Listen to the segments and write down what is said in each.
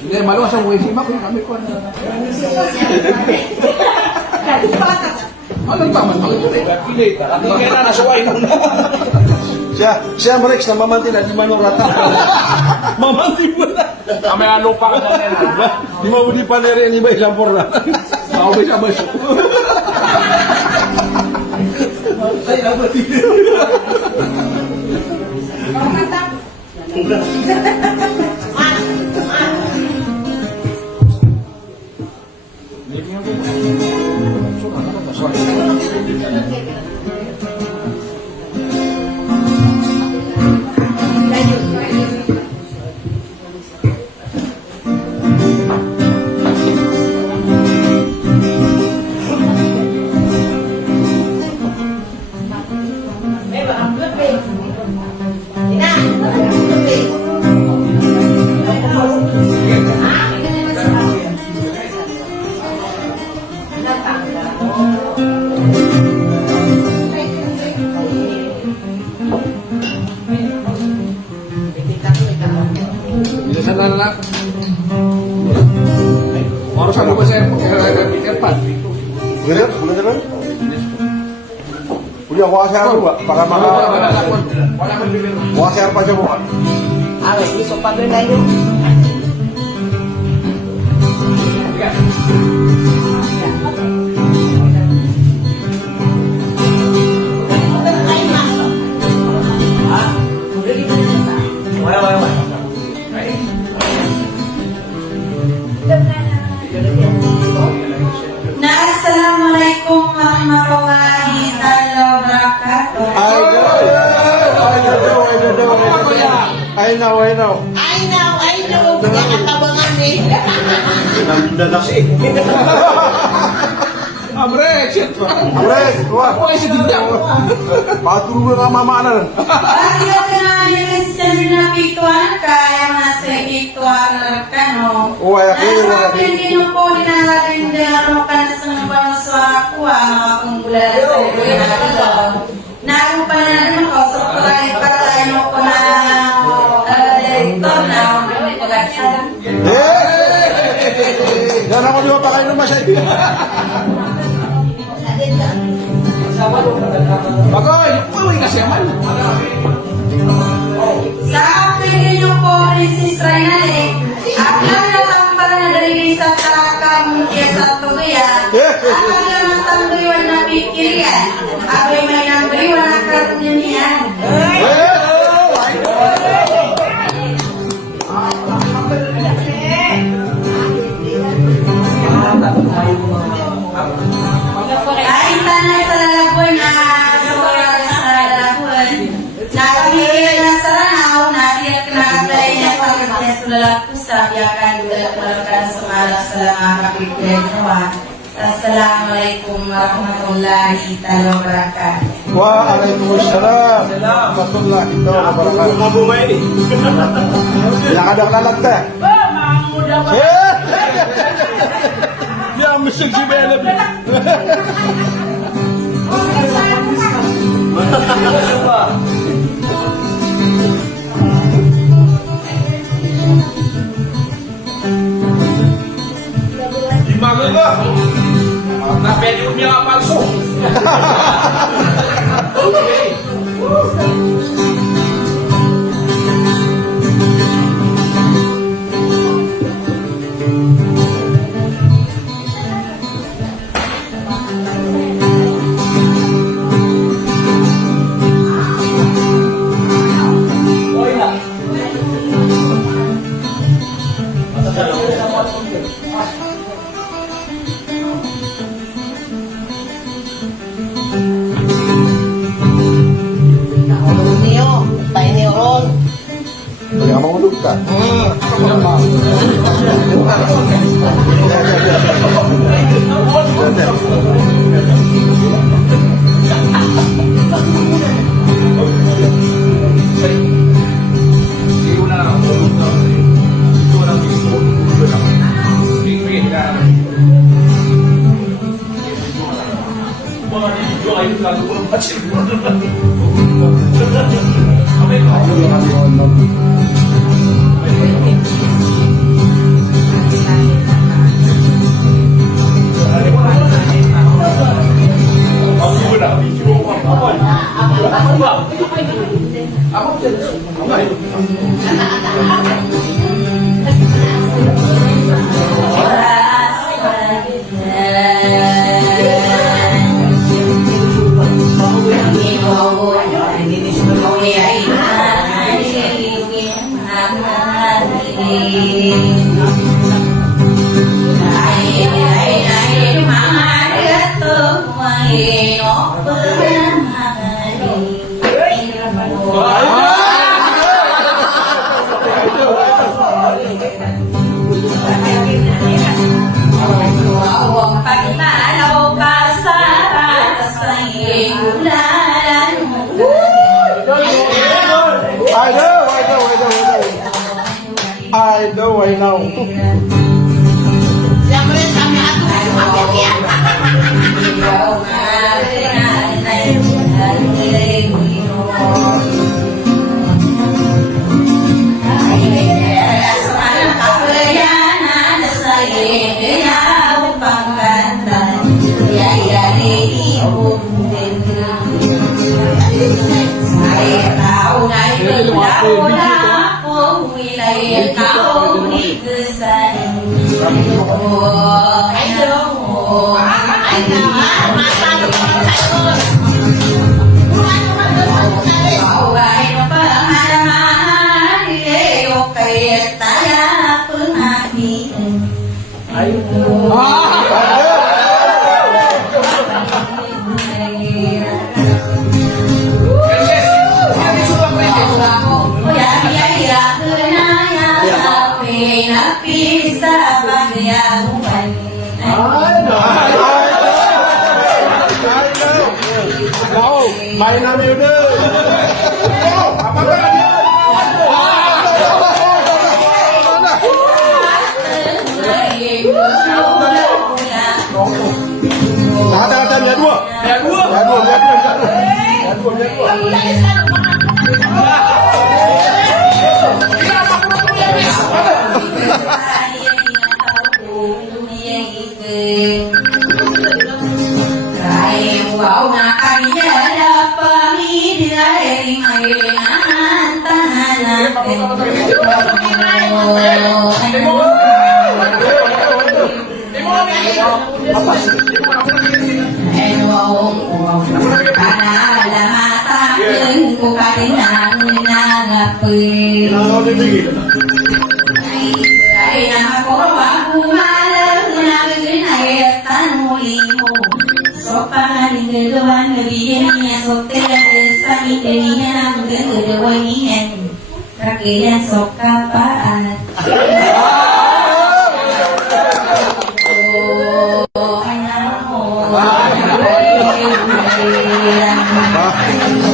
Hindi, maluwas ang wave. Sima ko yung kami ko. Anong taman? Kaya na, nasuway na. Siya Rex na mamantin at di manong rata. Mamantin mo na. Kami ano pa ka na. Di mo di pa nere ni ba isang porna. Sabi siya ba siya? Ay, nabati. Bilisan na lang. Oras ano ba sir? Peter Pan. Bener? Boleh kan? Udah kuasa aku Pak, baka maka Wala man bibir. kuasa apa aja Pak? Awe, gusto pa rin na yun. Assalamualaikum warahmatullahi wabarakatuh. I know. I know. Kaya katabangan eh. Nandanas Amre, shit. Amres, wah. Wala siya din daw. Patulungan ka mamaanan. Bagaimana dengan Kristen na pituan kaya nasa pituan kano? Wah, Nasa pinino po dinalarin dalawa ka na sa banso ako akong gula sa dito. Naroon pa na naman ako sa patay mo ko na director na production. Dan ako di ba pa kayo namasay? Bagoy, uwi na siya man. Sa pinino po rin si Strainale, ang natambal na dali sa takang sa tuya, ang natambaliwan na pikirian, abay may nambaliwan na karatunya niyan. Ay, tanay sa lalaboy na suwag sa lalaboy. Nakapigil na sa ranaw, natiyak na atay niya pagkakasya sa lalapusa, yakan dulak-dulakan sa malas sa mga kapigil nawa. Assalamualaikum warahmatullahi wabarakatuh. Waalaikumsalam. Warahmatullahi wabarakatuh. Mabumay ni. Yang ada lalagta. Dia mesuk si Belem. Gimana ba? Na pwede mo niya kapalso. Okay. Bagaimana mau luka? lagu macam apa itu? Aku dah video apa? Apa jadi? Apa itu? I know. Siyempre, kami ako pamilya. Main ambil deh. Apa kan dia? Ada biar dua. Rakyat sok kapaan.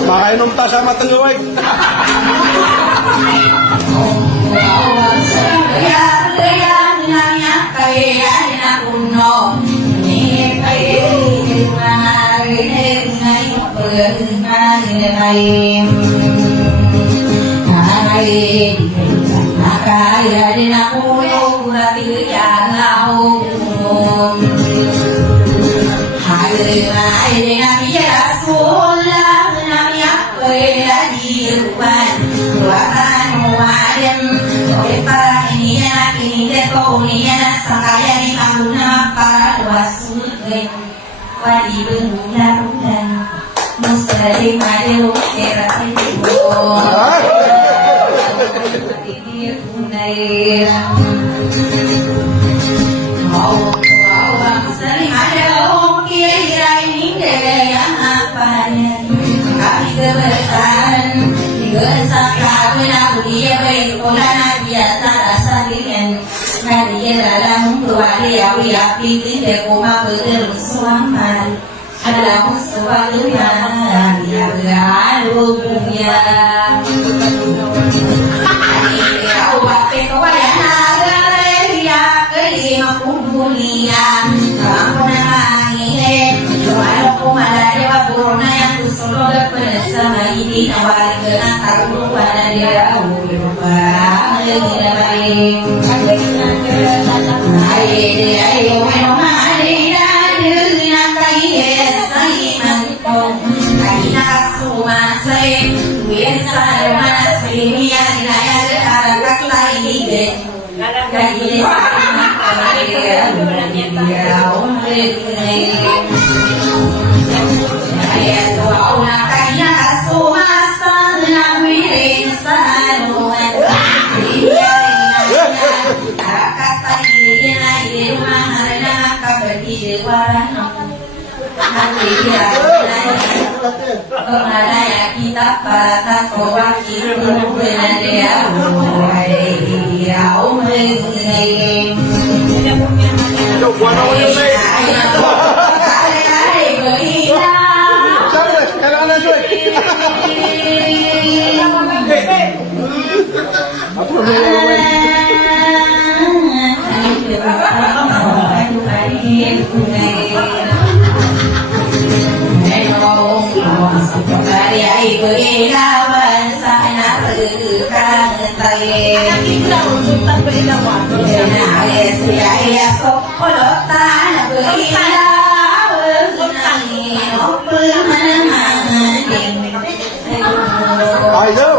Makainom ta sama tengaway. Corona yang kusulog bersama ini awal kena karuan dia lupa mengenai ayo mari dengan kais mantong kaya sumasay biasa masih yang arakat lagi deh kaya sama dia kaya doa kaya sumasa nabi saluan kata dia rumah harana kabadi warana hati dia Kemalaya kita pada kawaki benar dia dia Yo, buwan ako yung say. Siyempre, kailangan na siya. Ako I know.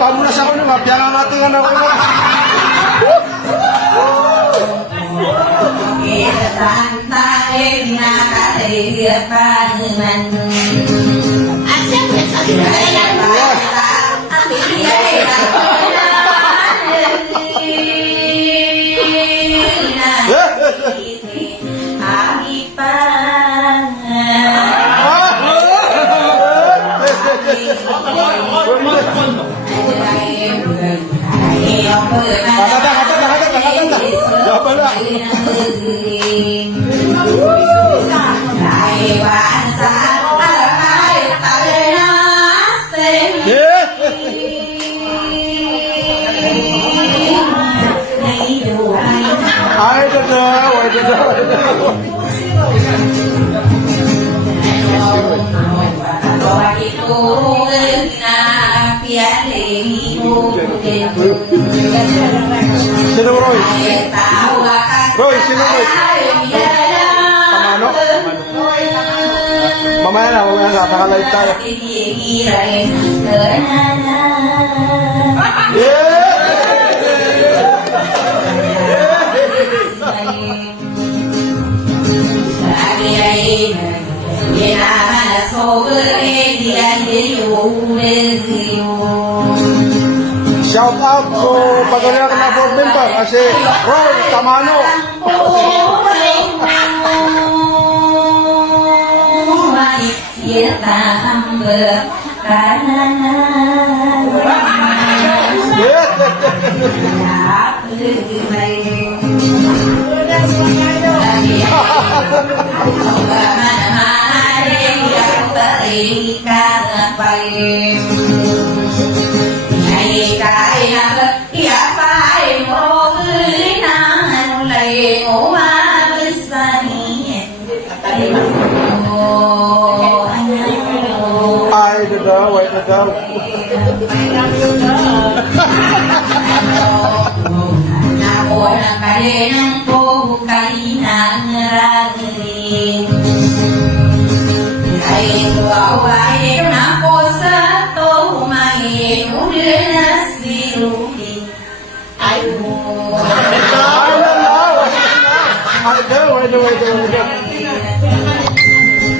Paano na sa ako nung mapiyala natin nga na ako na. At siyempre, sa sinalayan mo. Sino Roy? Roy, sino Roy? Pamano? Mamaya na, nakalive tayo. Shout out po pagkakita na board member kasi Roy Tamano. Ay, daw, ay, daw. Ay, May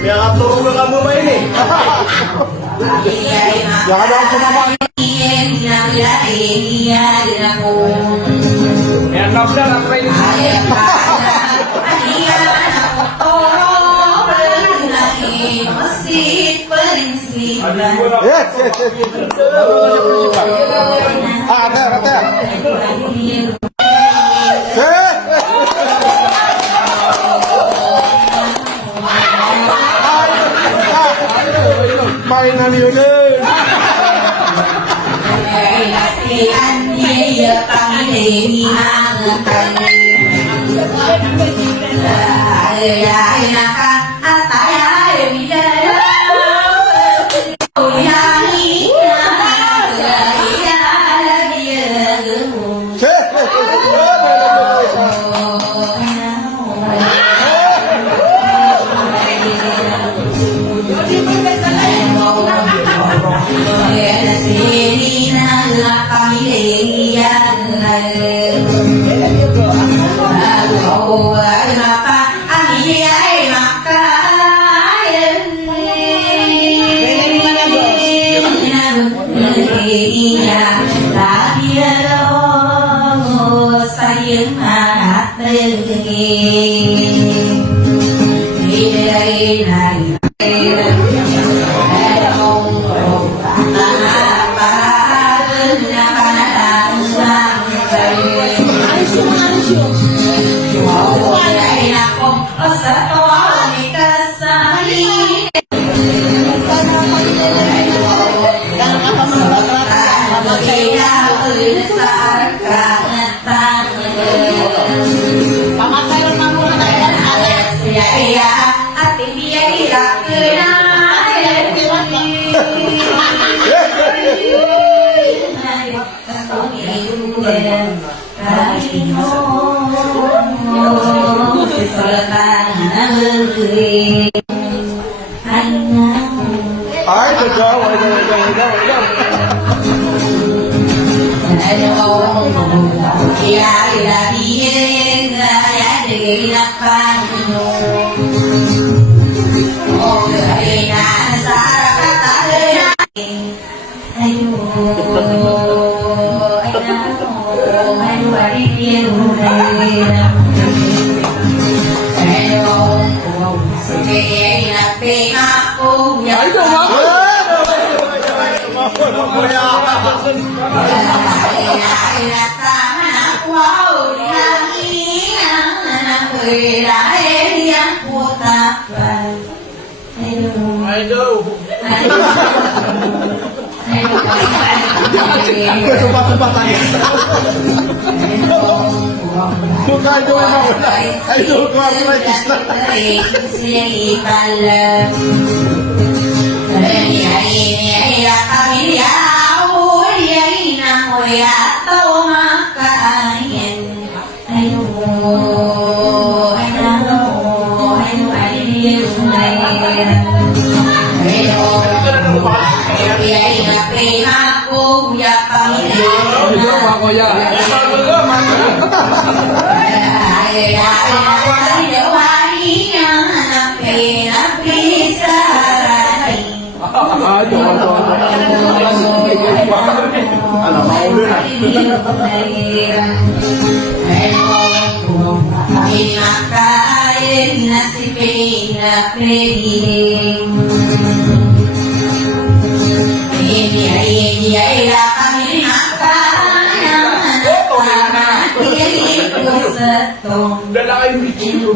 katulong na kamu ba ini? Jangan daw sumama. Yan lang na lang kayo. Yes, yes, yes. Ada. Mainan yun eh. Ay, go. I know. Sumpah tanya. Bukan itu memang. Itu keluar lagi. Hãy subscribe cho kênh Ghiền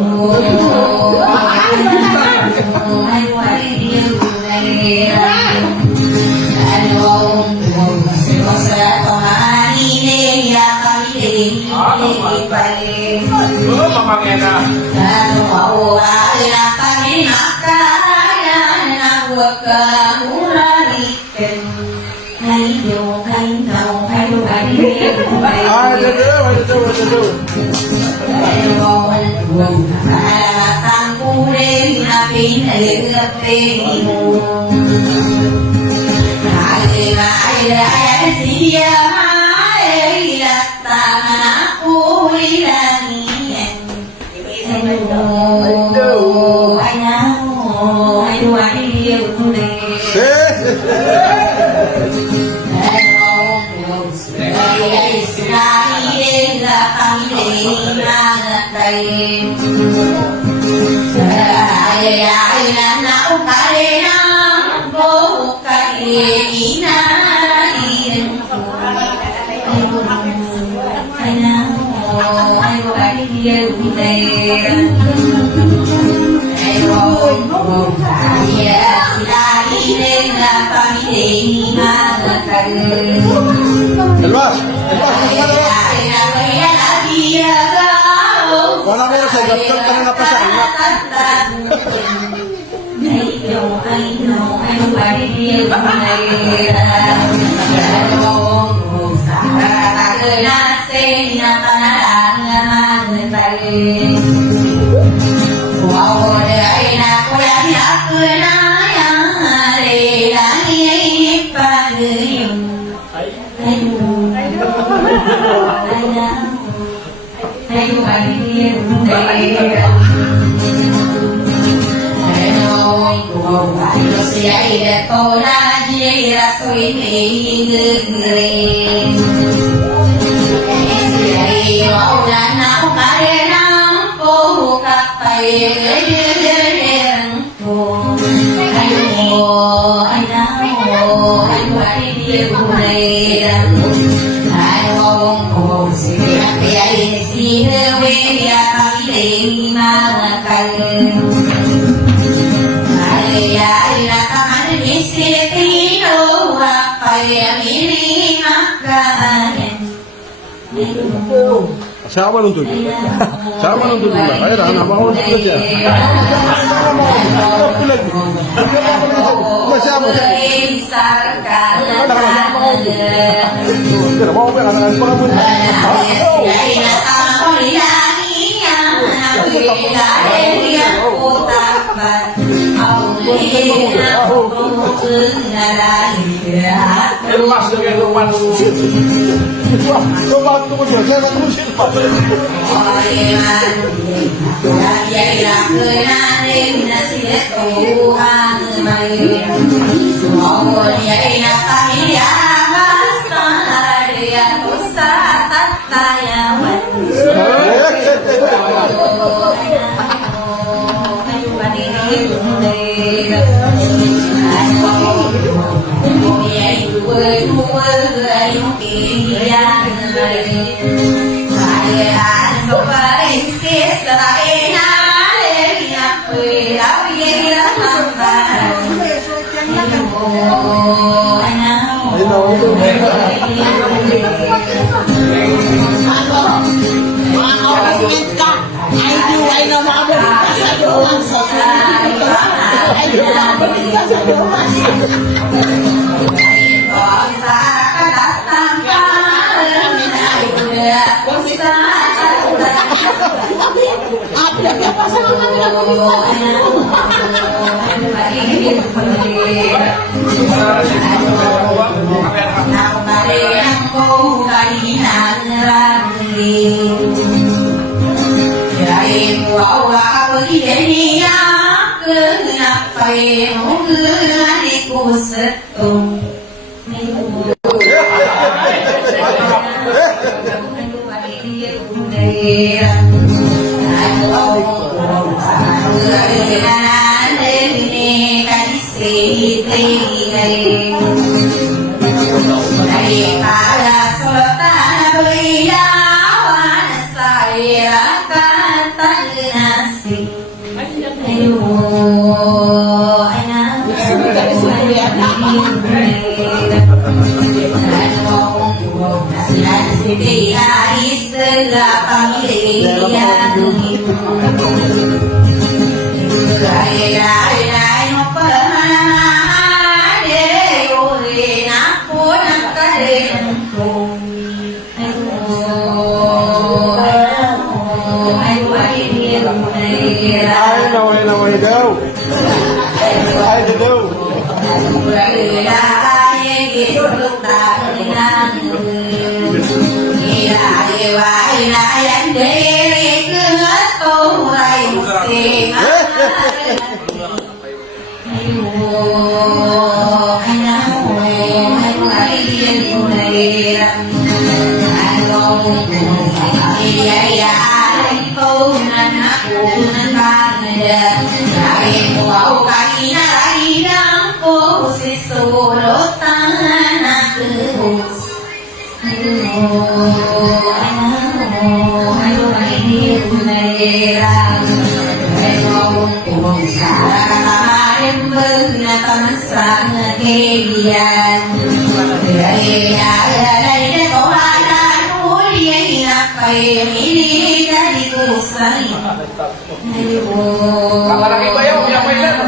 Mì Gõ để không bỏ lỡ Ay sinahin na Panginoon ay na naukari na bukay inahin ko ay na ay Elmas, wala ko sa gapkal ka na pa sa ingat. Siapa nung tujuh? Siapa nung tujuh? Kaya dah nama orang tu saja. Apa lagi? Siapa? Kita mau berang dengan apa pun. Elmas dengan Roman. Coba tunggu dia, saya tunggu siapa? I know. Kapalaki ba yun? Yung may lang.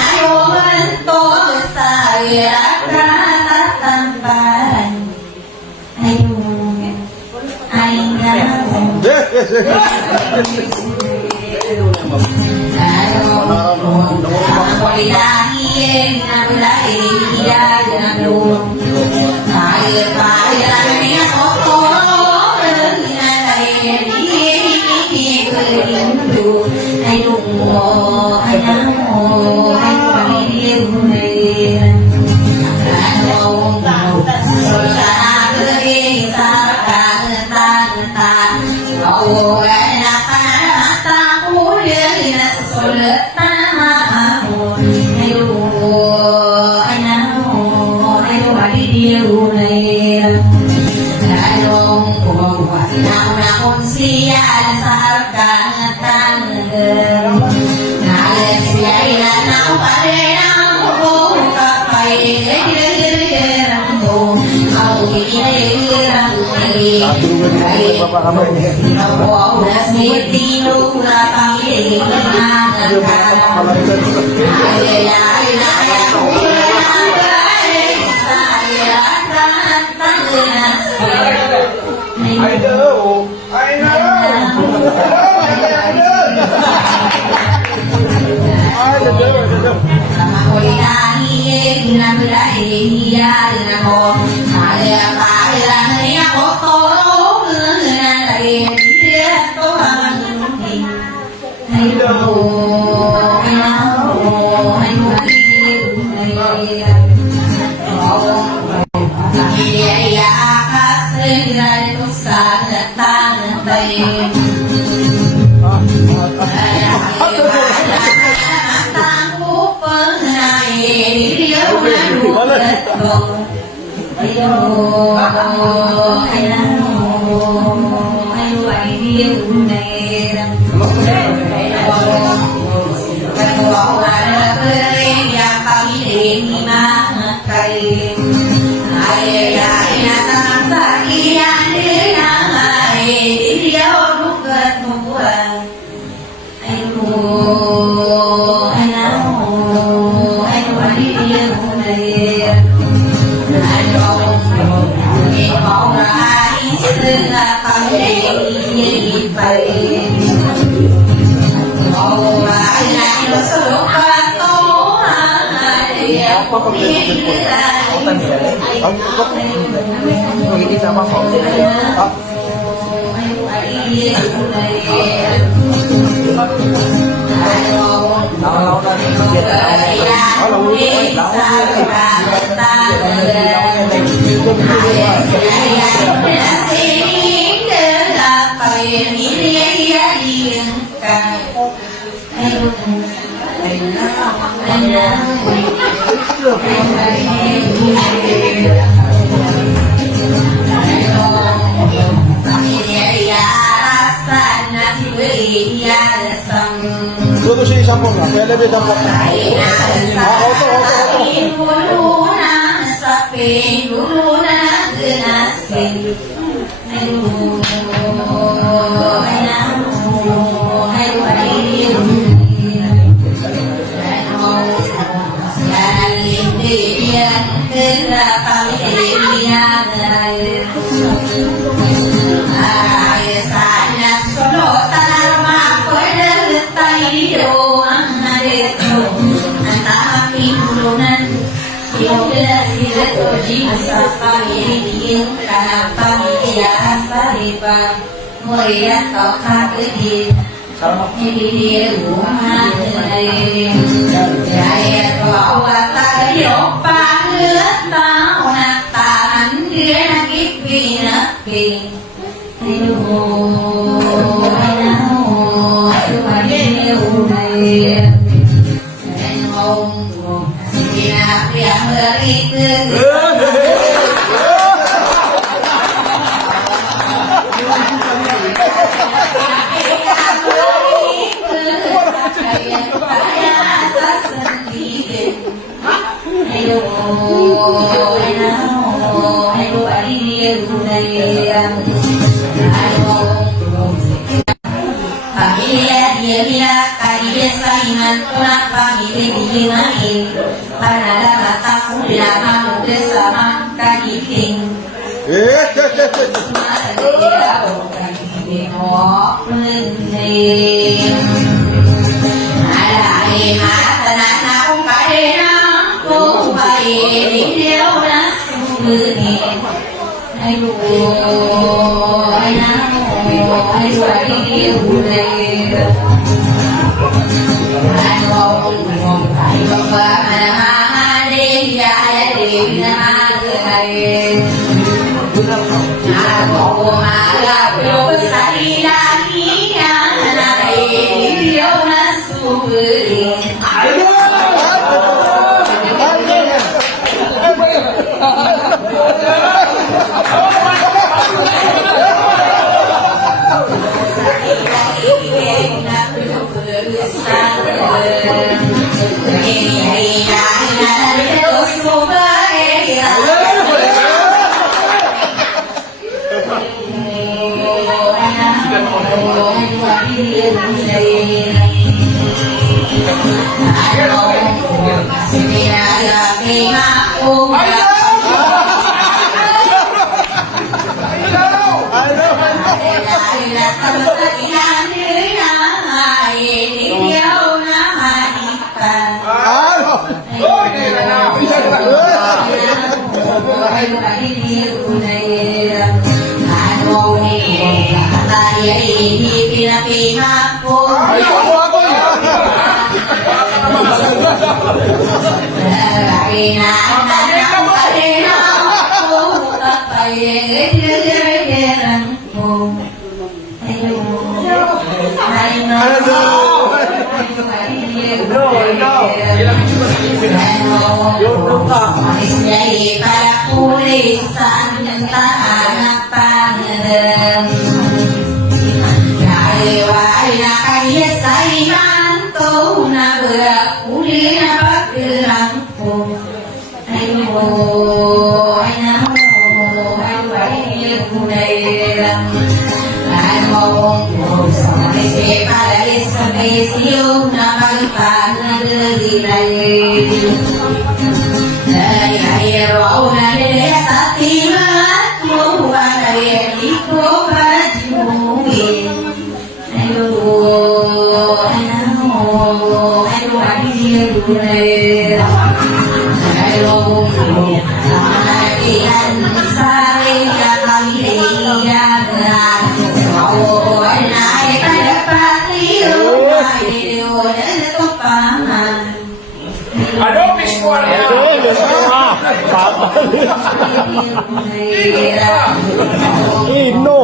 Ay, Dulu sih sampung lah, pwede beda po. Aduh, Piskuan ya. Ino.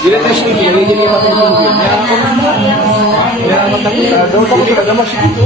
Jadi tes ini jadi apa itu? Ya matang dong kamu tidak ada masih itu.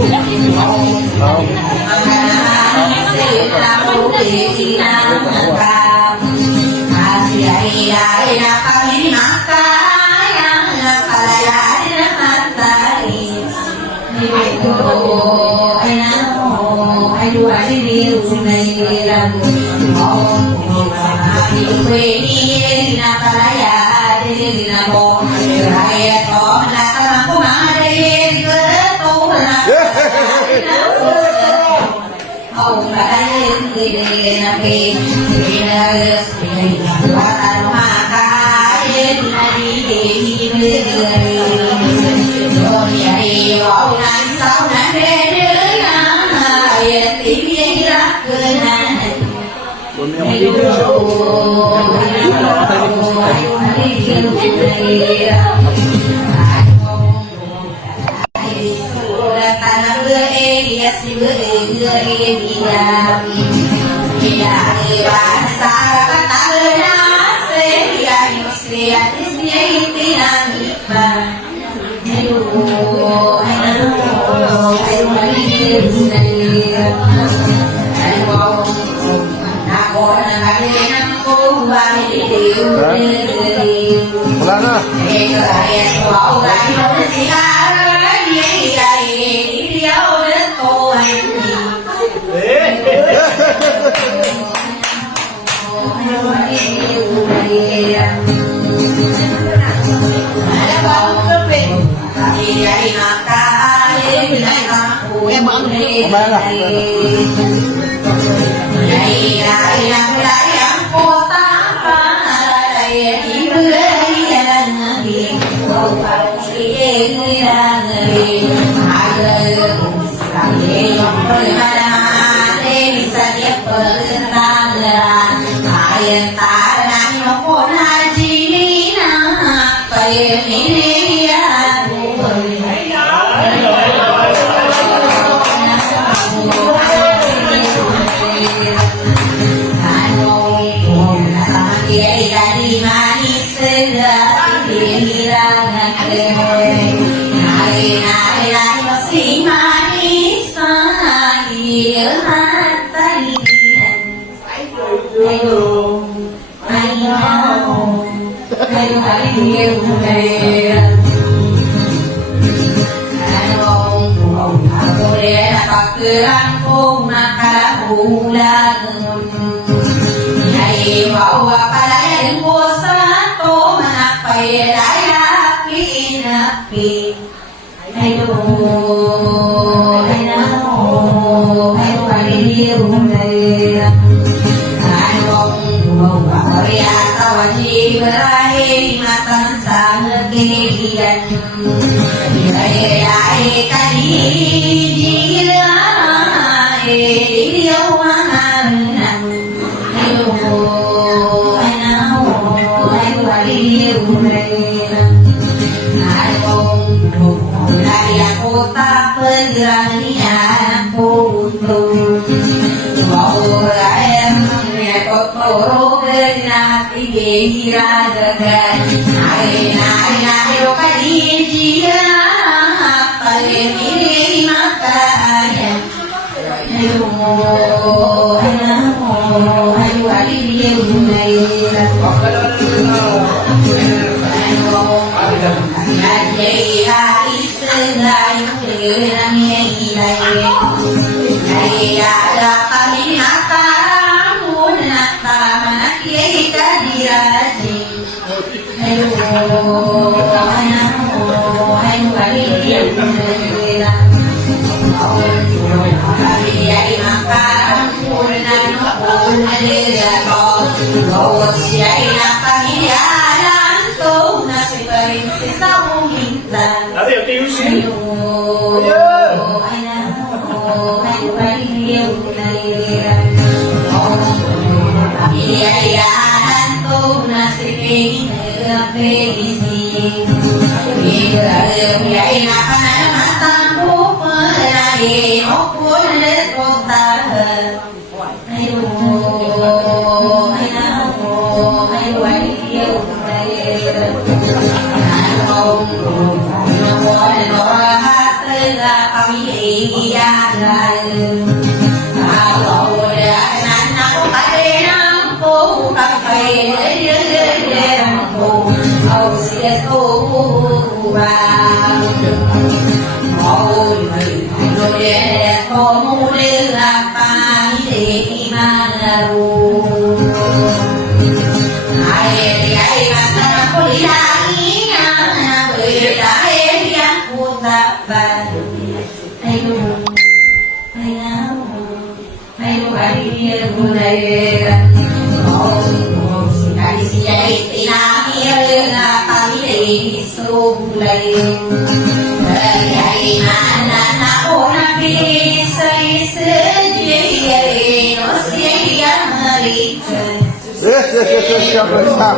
Mulana. Bawat siya'y napangyayaran to na si prinsesa mong hintan. Dari ang tinusin. Iyayaan to na si Peggy Iyay na pananamatang pupalain o pulit o tahan. Yes, siapa stop.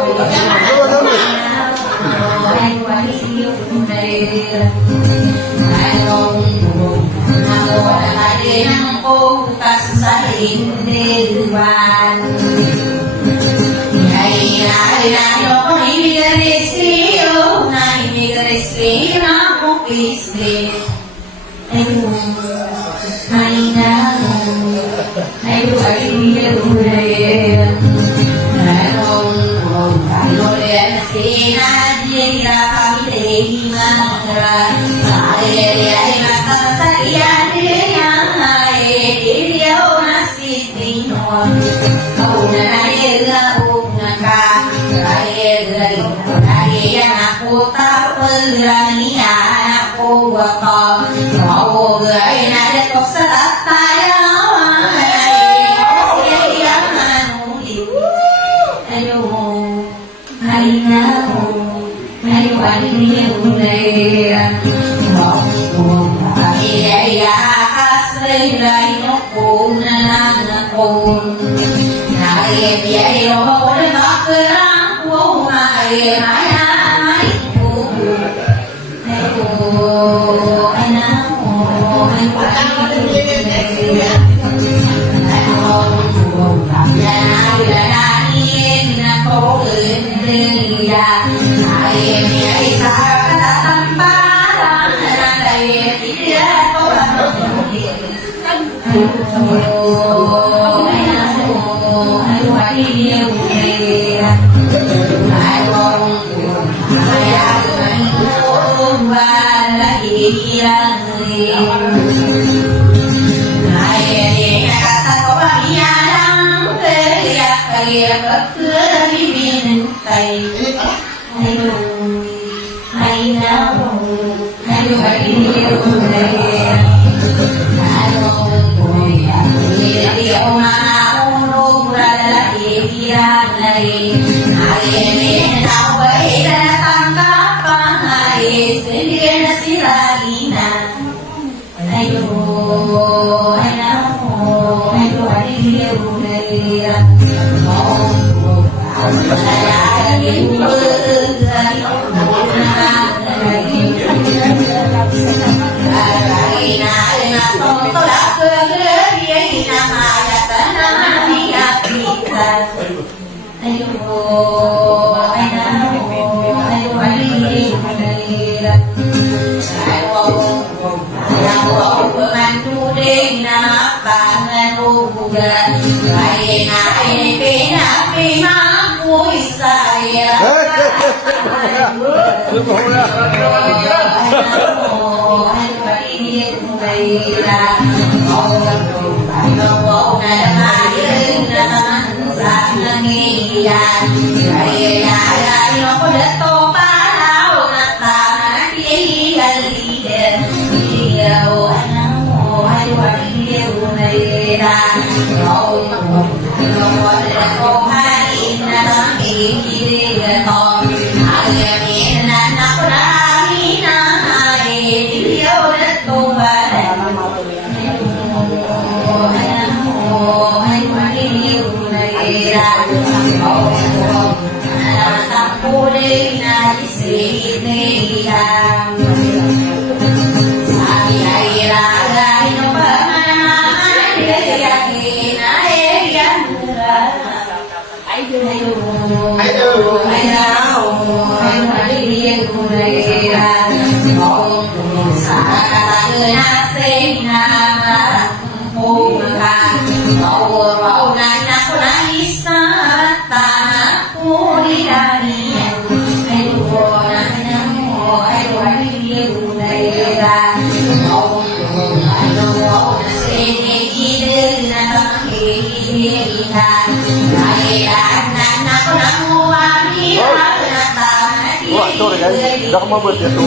Wah, sorry guys, tidak mau buat itu.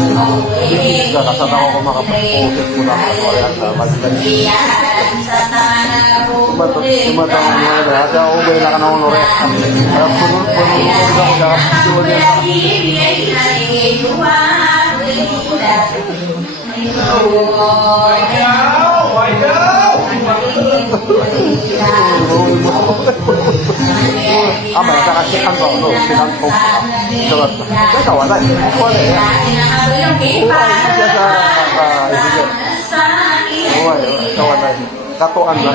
Jadi nggak kasar tahu aku makan proses pulang ke Korea lagi lagi. Cuma tahu ada orang bilang kan orang Korea. Penuh udah jualnya. Apa yang saya kasihkan kok, lo silang kok, coba, saya kawan lah, boleh ya. Biasa kawan lah, katoan lah.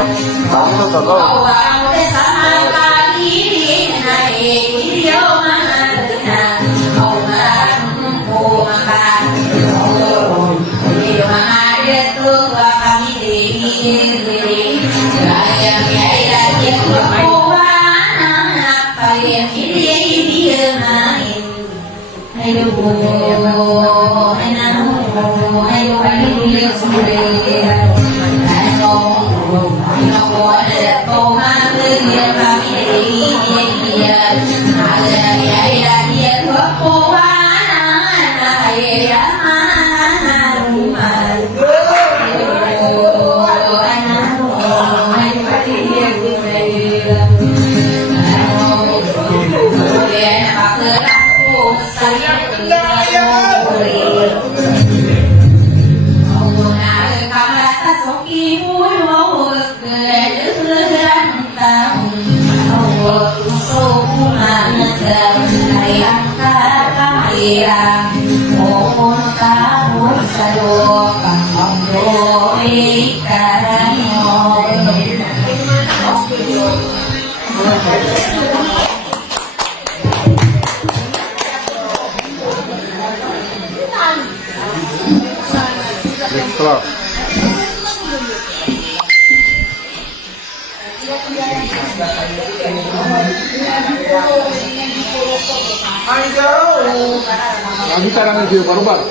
Kamu tahu? Setelah kita kan video baru-baru.